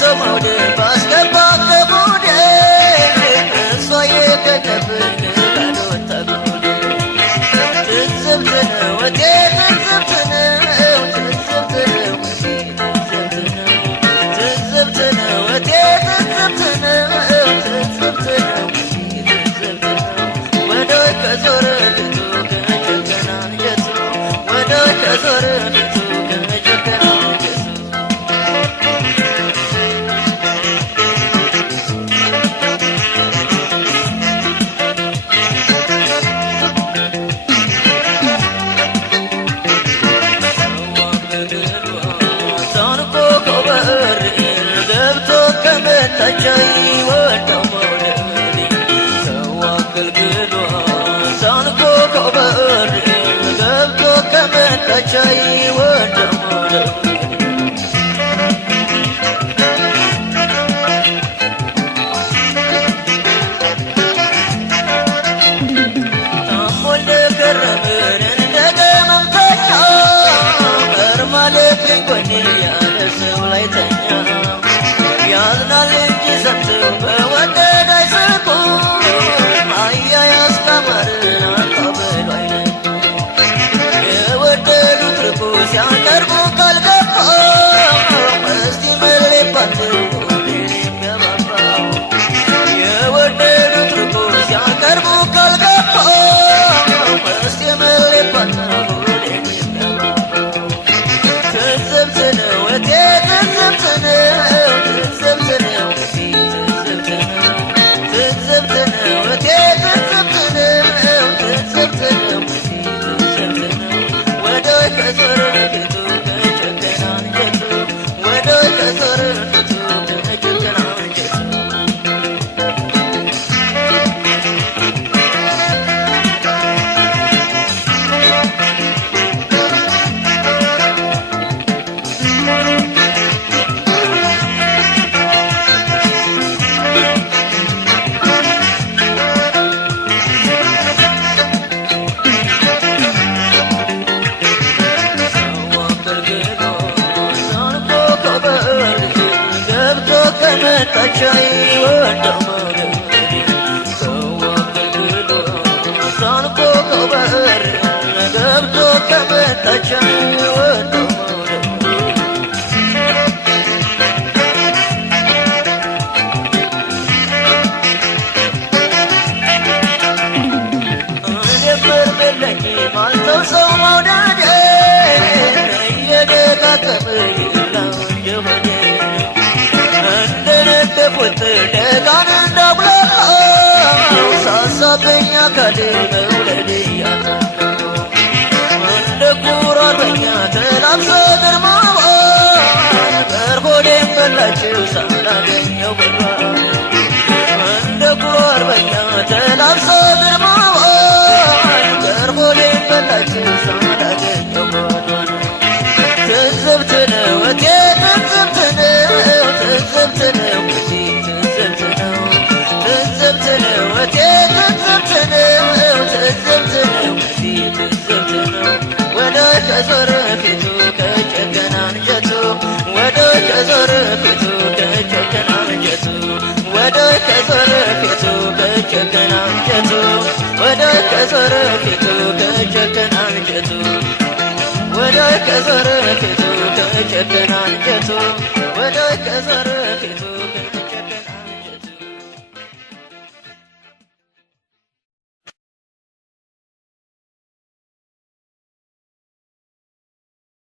ሰው መውደድ ባስገባ ከቡዴ እሷ የገነብን ካልወጣ ጉዴ ትዝብት ነው እቴ ትዝብት ነው ትዝብት ነው ትዝብት ነው እቴ ትዝብት ነው ትዝብት ነው ትዝብት ነው ወዳይ ከዞረ ፊቱ ከጨከና አንጀቱ ወዳይ ከዞረ ፊቱ ከጨከና አንጀቱ ታቻይ ወጣው መውደድ ሰው አገልግሏ ሳንኮ ኮበር ገብቶ ከመታቻይ ወጣው መውደድ ታሞል ከረምን እንደገመምተኛ በርማለት ጎኔ ያለ ሰው ላይ ተኛ ያዝናል እንጂ ሰምተው በወደድ አይስቁ አያያዝ ካማርን አታበሉ አይነቁ የወደዱት ርቁ ሲያቀርቡ ካልገባ እስቲ መሌባቸው ሆዴን የሚያባባው የወደዱት ርቁ ሲያቀርቡ ካልገባ እስቲ መሌባቸው ሆዴን የሚያባባው ትዝብት ነው እቴ ትዝብት ነው ታቻይ ወጣው መውደድ ሰው አገልግሎ ሳንኮ ኮበር ገብቶ ከመታቻይ ወጣው መውደድ እንደበርበለኝ ማልተው ሰው መውደድ እየደጋገመ ይላው ጀሆኔ ደጋን እንዳጉላላው ሳሳበኛ ካዴ መውለድ እያናለው እንደ ጉራረኛ ተላብሰ ግርማዋን በርሆዴን በላችው ሳላገኘው በሯን እንደ ጉራረኛ ተላብሰ ግርማዋን በርሆዴን በላችው ሳላገኘው በሯን ትዝብት ነው እቴ ትዝብት ነው ትዝብት ነው ከዞረ ፊቱ ከጨከና አንጀቱ ወዳይ ከዞረ ፊቱ ከጨከና አንጀቱ ወዳይ ከዞረ ፊቱ ከጨከና አንጀቱ ወዳይ ከዞረ ፊቱ ከጨከና አንጀቱ ወዳይ ከዞረ ፊቱ ከጨከና አንጀቱ ወዳይ ከዞረ ፊቱ